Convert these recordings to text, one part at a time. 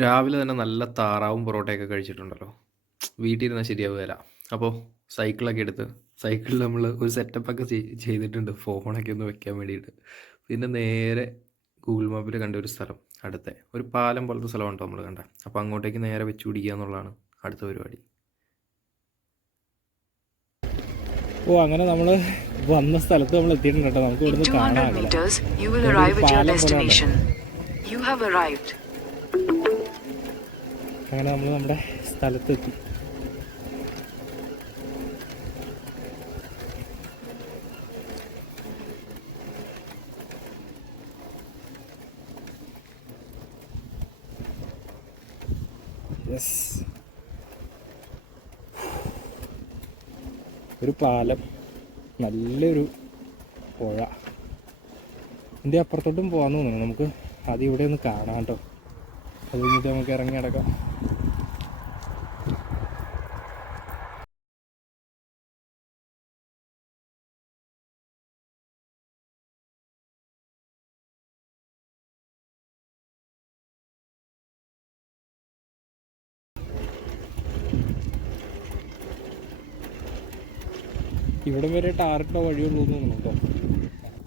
രാവിലെ തന്നെ നല്ല താറാവും പൊറോട്ടയൊക്കെ കഴിച്ചിട്ടുണ്ടല്ലോ. വീട്ടിൽ ഇരുന്നാൽ ശരിയാവുകേല. അപ്പോൾ സൈക്കിളൊക്കെ എടുത്ത് സൈക്കിളിൽ നമ്മൾ ഒരു സെറ്റപ്പൊക്കെ ചെയ്തിട്ടുണ്ട് ഫോണൊക്കെ ഒന്ന് വെക്കാൻ വേണ്ടിയിട്ട്. പിന്നെ നേരെ ഗൂഗിൾ മാപ്പിൽ കണ്ട ഒരു സ്ഥലം അടുത്തെ ഒരു പാലം പോലത്തെ സ്ഥലമാണ് കേട്ടോ നമ്മൾ കണ്ടത്. അപ്പോൾ അങ്ങോട്ടേക്ക് നേരെ വെച്ച് പിടിക്കുക എന്നുള്ളതാണ് അടുത്ത പരിപാടി. ഓ അങ്ങനെ നമ്മൾ വന്ന സ്ഥലത്ത് നമ്മൾ എത്തിയിട്ടുണ്ട് കേട്ടോ. നമുക്ക് ഇവിടുന്ന് കാണാം അങ്ങനെ നമ്മൾ നമ്മുടെ സ്ഥലത്തെത്തി. യെസ്, ഒരു പാലം, നല്ലൊരു പുഴ. ഇതിൻ്റെ അപ്പുറത്തോട്ടും പോകാമെന്ന് തോന്നുന്നു. നമുക്ക് അത് ഇവിടെ ഒന്ന് കാണാം കേട്ടോ. അത് കഴിഞ്ഞിട്ട് നമുക്ക് ഇറങ്ങി നടക്കാം. ഇവിടം വരെ ടാറിട്ട വഴിയുള്ളൂ എന്ന് തോന്നുന്നു കേട്ടോ.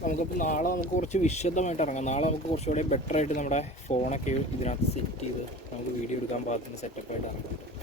നമുക്കപ്പോൾ നാളെ നമുക്ക് കുറച്ച് വിശദമായിട്ട് ഇറങ്ങാം. നാളെ നമുക്ക് കുറച്ചുകൂടെ ബെറ്ററായിട്ട് നമ്മുടെ ഫോണൊക്കെ ഇതിനകത്ത് സെറ്റ് ചെയ്ത് നമുക്ക് വീഡിയോ എടുക്കാൻ പാകത്തിന് സെറ്റപ്പായിട്ട് ഇറങ്ങാം.